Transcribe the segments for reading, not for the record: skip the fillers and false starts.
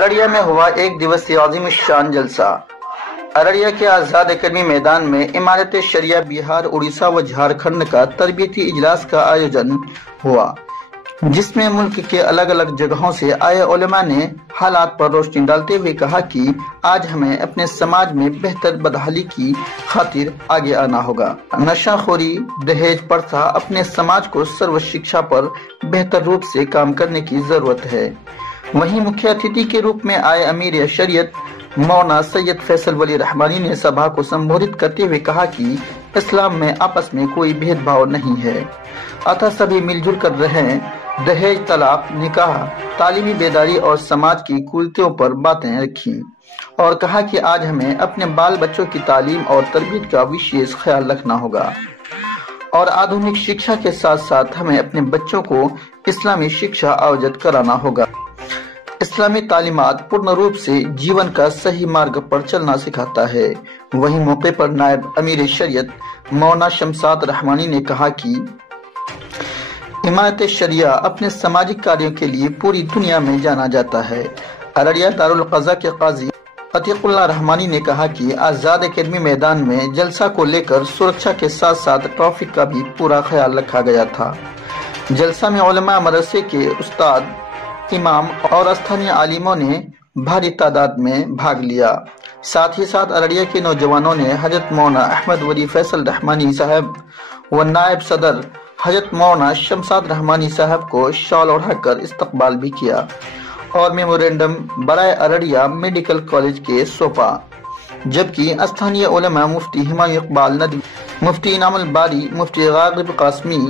ارڑیا میں ہوا ایک دیوسی عظیم الشان جلسہ۔ ارڑیا کے آزاد اکیڈمی میدان میں امارت شریعہ بہار، اڑیسہ و جھارکھنڈ کا تربیتی اجلاس کا آیوجن ہوا، جس میں ملک کے الگ الگ جگہوں سے آئے علماء نے حالات پر روشنی ڈالتے ہوئے کہا کہ آج ہمیں اپنے سماج میں بہتر بدحالی کی خاطر آگے آنا ہوگا۔ نشہ خوری، دہیج پرتھا، اپنے سماج کو سرو شکشا پر بہتر روپ سے کام کرنے کی ضرورت ہے۔ وہیں مکھیہ اتھیتی کے روپ میں آئے امیر شریعت مولانا سید فیصل ولی رحمانی نے سبھا کو سمبودھت کرتے ہوئے کہا کہ اسلام میں آپس میں کوئی بھید بھاؤ نہیں ہے، اتھا سبھی مل جل کر رہیں۔ دہیج، طلاق، نکاح، تعلیمی بیداری اور سماج کی قوتوں پر باتیں رکھیں اور کہا کہ آج ہمیں اپنے بال بچوں کی تعلیم اور تربیت کا وشیش خیال رکھنا ہوگا اور آدھونک شکشا کے ساتھ ساتھ ہمیں اپنے بچوں کو اسلامی شکشا اوجت کرانا ہوگا۔ اسلامی تعلیمات پورن روپ سے جیون کا صحیح مارگ پر چلنا سکھاتا ہے۔ وہیں موقع پر نائب امیر شریعت مولانا شمساد رحمانی نے کہا کہ امارت شریعہ اپنے سماجی کاریوں کے لیے پوری دنیا میں جانا جاتا ہے۔ ارڑیا دارالقضا کے قاضی عتیق اللہ رحمانی نے کہا کہ آزاد اکیڈمی میدان میں جلسہ کو لے کر سرکشا کے ساتھ ساتھ ٹریفک کا بھی پورا خیال رکھا گیا تھا۔ جلسہ میں علماء مدرسے کے استاد، امام اور استھانیہ عالموں نے بھاری تعداد میں بھاگ لیا۔ ساتھ ہی ساتھ ارڑیا کے نوجوانوں نے حضرت مولانا احمد ولی فیصل رحمانی صاحب و نائب صدر حضرت مولانا شمساد رحمانی صاحب کو شال اڑا کر استقبال بھی کیا اور میمورینڈم برائے ارڑیا میڈیکل کالج کے سونپا، جبکہ استھانیہ علماء مفتی ہمایوں اقبال ندوی، مفتی انعام الباری، مفتی راغب قاسمی،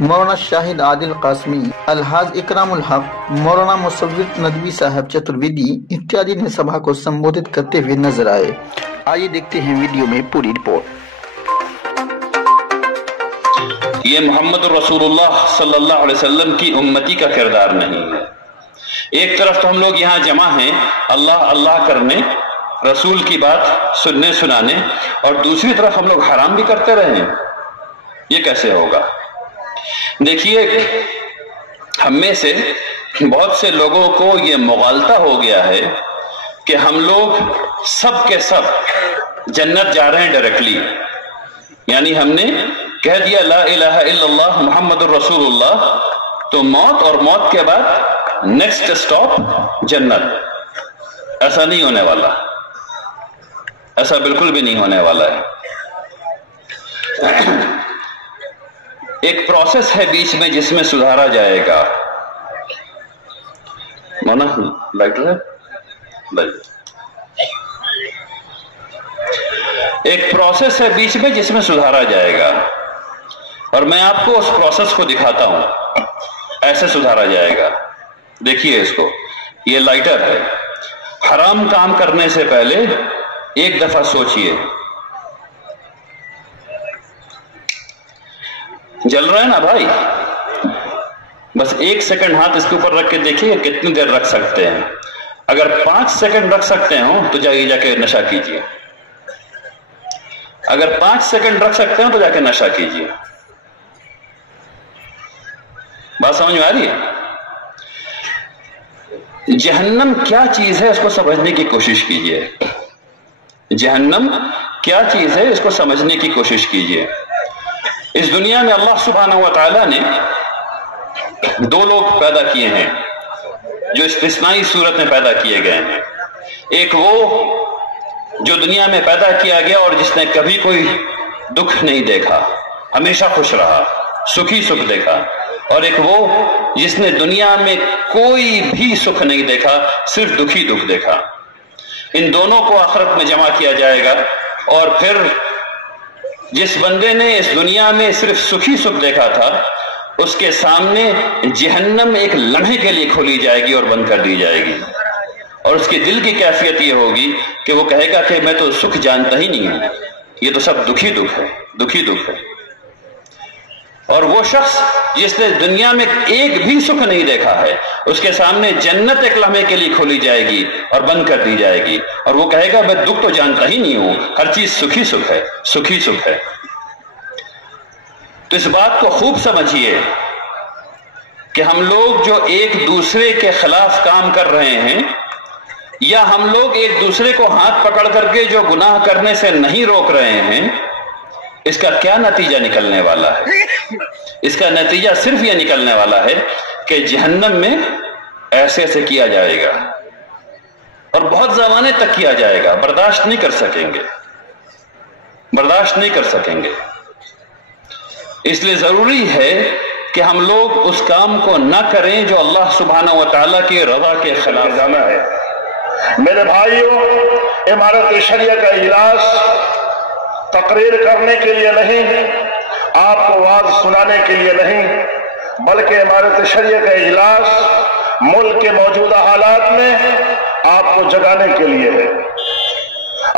مولانا شاہد عادل قاسمی، الحاج اکرام الحق، مولانا مصور ندوی صاحب چترویدی اتیادی نے سبھا کو سمبودھت کرتے ہوئے نظر آئے۔ آئیے دیکھتے ہیں ویڈیو میں پوری رپورٹ۔ یہ محمد رسول اللہ صلی اللہ علیہ وسلم کی امتی کا کردار نہیں ہے۔ ایک طرف تو ہم لوگ یہاں جمع ہیں اللہ اللہ کرنے، رسول کی بات سننے سنانے، اور دوسری طرف ہم لوگ حرام بھی کرتے رہے ہیں، یہ کیسے ہوگا؟ دیکھیے، ہم میں سے بہت سے لوگوں کو یہ مغالطہ ہو گیا ہے کہ ہم لوگ سب کے سب جنت جا رہے ہیں ڈائریکٹلی، یعنی ہم نے کہہ دیا لا الہ الا اللہ محمد الرسول اللہ تو موت، اور موت کے بعد نیکسٹ اسٹاپ جنت۔ ایسا نہیں ہونے والا، ایسا بالکل بھی نہیں ہونے والا ہے۔ ایک پروسیس ہے بیچ میں جس میں سدھارا جائے گا۔ مونا لائٹر ہے؟ ایک پروسیس ہے بیچ میں جس میں سدھارا جائے گا، اور میں آپ کو اس پروسیس کو دکھاتا ہوں، ایسے سدھارا جائے گا۔ دیکھیے اس کو، یہ لائٹر ہے۔ حرام کام کرنے سے پہلے ایک دفعہ سوچئے، جل رہا ہے نا بھائی؟ بس ایک سیکنڈ ہاتھ اس کے اوپر رکھ کے دیکھیے کتنی دیر رکھ سکتے ہیں۔ اگر 5 سیکنڈ رکھ سکتے ہوں تو جائیے جا کے نشہ کیجیے، اگر 5 سیکنڈ رکھ سکتے ہوں تو جا کے نشہ کیجیے۔ بات سمجھ میں آ رہی ہے؟ جہنم کیا چیز ہے اس کو سمجھنے کی کوشش کیجیے۔ جہنم کیا چیز ہے اس کو سمجھنے کی کوشش کیجیے۔ اس دنیا میں اللہ سبحانہ و تعالیٰ نے 2 لوگ پیدا کیے ہیں جو استثنائی صورت میں پیدا کیے گئے ہیں۔ ایک وہ جو دنیا میں پیدا کیا گیا اور جس نے کبھی کوئی دکھ نہیں دیکھا، ہمیشہ خوش رہا، سکھی سکھ دیکھا، اور ایک وہ جس نے دنیا میں کوئی بھی سکھ نہیں دیکھا، صرف دکھی دکھ دیکھا۔ ان دونوں کو آخرت میں جمع کیا جائے گا، اور پھر جس بندے نے اس دنیا میں صرف سکھی سکھ دیکھا تھا اس کے سامنے جہنم ایک لمحے کے لیے کھولی جائے گی اور بند کر دی جائے گی، اور اس کے دل کی کیفیت یہ ہوگی کہ وہ کہے گا کہ میں تو سکھ جانتا ہی نہیں ہوں، یہ تو سب دکھی دکھ ہے، دکھی دکھ ہے۔ اور وہ شخص جس نے دنیا میں ایک بھی سکھ نہیں دیکھا ہے، اس کے سامنے جنت ایک لمحے کے لیے کھولی جائے گی اور بند کر دی جائے گی، اور وہ کہے گا میں دکھ تو جانتا ہی نہیں ہوں، ہر چیز سکھی سکھ ہے، سکھی سکھ ہے۔ تو اس بات کو خوب سمجھیے کہ ہم لوگ جو ایک دوسرے کے خلاف کام کر رہے ہیں یا ہم لوگ ایک دوسرے کو ہاتھ پکڑ کر کے جو گناہ کرنے سے نہیں روک رہے ہیں، اس کا کیا نتیجہ نکلنے والا ہے؟ اس کا نتیجہ صرف یہ نکلنے والا ہے کہ جہنم میں ایسے ایسے کیا جائے گا اور بہت زمانے تک کیا جائے گا، برداشت نہیں کر سکیں گے، برداشت نہیں کر سکیں گے۔ اس لیے ضروری ہے کہ ہم لوگ اس کام کو نہ کریں جو اللہ سبحانہ و تعالیٰ کی رضا کے خلاف جانا ہے۔ میرے بھائیوں، امارت شریعہ کا اجلاس تقریر کرنے کے لیے نہیں، آپ کو واعظ سنانے کے لیے نہیں، بلکہ امارت شریعہ کا اجلاس ملک کے موجودہ حالات میں آپ کو جگانے کے لیے ہے،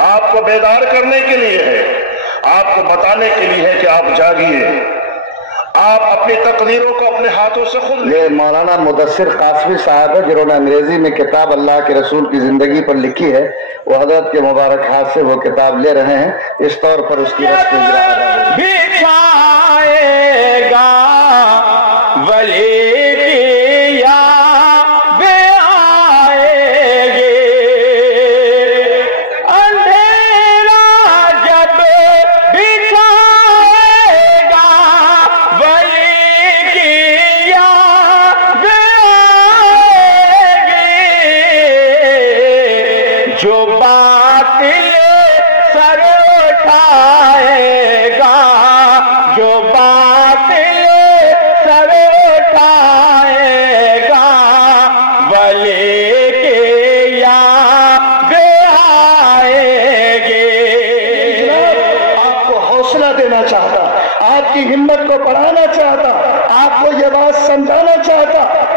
آپ کو بیدار کرنے کے لیے ہے، آپ کو بتانے کے لیے ہے کہ آپ جاگیے، آپ اپنی تقریروں کو اپنے ہاتھوں سے خود یہ مولانا مدثر قاسمی صاحب ہے، جنہوں نے انگریزی میں کتاب اللہ کے رسول کی زندگی پر لکھی ہے، وہ حضرت کے مبارک ہاتھ سے وہ کتاب لے رہے ہیں، اس طور پر اس کی رسم بچھائے گا ولی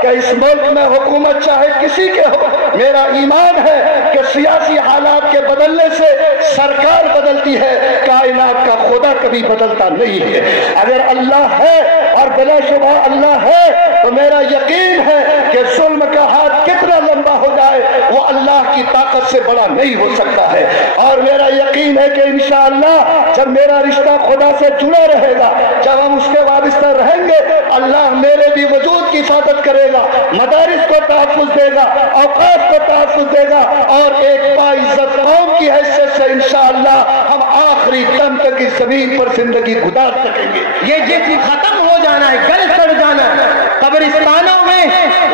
اس ملک میں حکومت چاہے کسی کے ہو، میرا ایمان ہے کہ سیاسی حالات کے بدلنے سے سرکار بدلتی ہے، کائنات کا خدا کبھی بدلتا نہیں ہے۔ اگر اللہ ہے اور بلا شبہ اللہ ہے تو میرا یقین ہے کہ ظلم کا ہاتھ کتنا لمبا ہو جائے وہ اللہ کی طاقت سے بڑا نہیں ہو سکتا ہے، اور میرا یقین ہے کہ انشاءاللہ جب میرا رشتہ خدا سے جڑا رہے گا، جب ہم اس کے وابستہ رہیں گے، اللہ میرے بھی وجود کی حفاظت کرے گا، مدارس کو تحفظ دے گا، اوقات کو تحفظ دے گا، اور ایک باعزت قوم کی حیثیت سے انشاءاللہ ہم آخری دم تک اس زمین پر زندگی گزار سکیں گے۔ یہ جسم ختم ہو جانا ہے، گل سڑ جانا ہے، قبرستانوں میں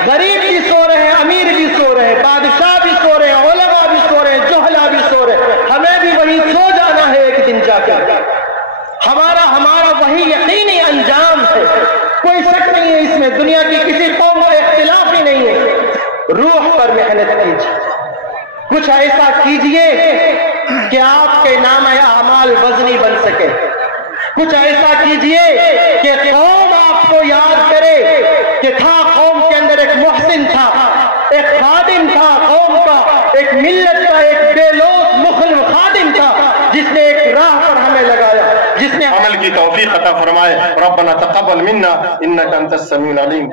غریب بھی سو رہے ہیں، امیر بھی سو رہے ہیں، بادشاہ بھی سو رہے ہیں، علماء بھی سو رہے ہیں، جہلا بھی سو رہے ہیں، ہمیں بھی وہی سو جانا ہے ایک دن جا کر۔ ہمارا وہی یقینی انجام ہے، کوئی شک نہیں ہے اس میں، دنیا کی کسی قوم کا اختلاف ہی نہیں ہے۔ روح پر محنت کیجیے، کچھ ایسا کیجیے کہ آپ کے نام اعمال وزنی بن سکے، کچھ ایسا کیجیے کہ قوم آپ کو یاد کرے کہ تھا قوم کے اندر ایک محسن تھا، ایک خادم تھا قوم کا، ایک ملت کا ایک بے لوث مخلص خادم تھا جس نے ایک راہ پر ہمیں لگایا، جس نے عمل کی توفیق عطا فرمائے۔ ربنا تقبل منا انك انت السميع العليم۔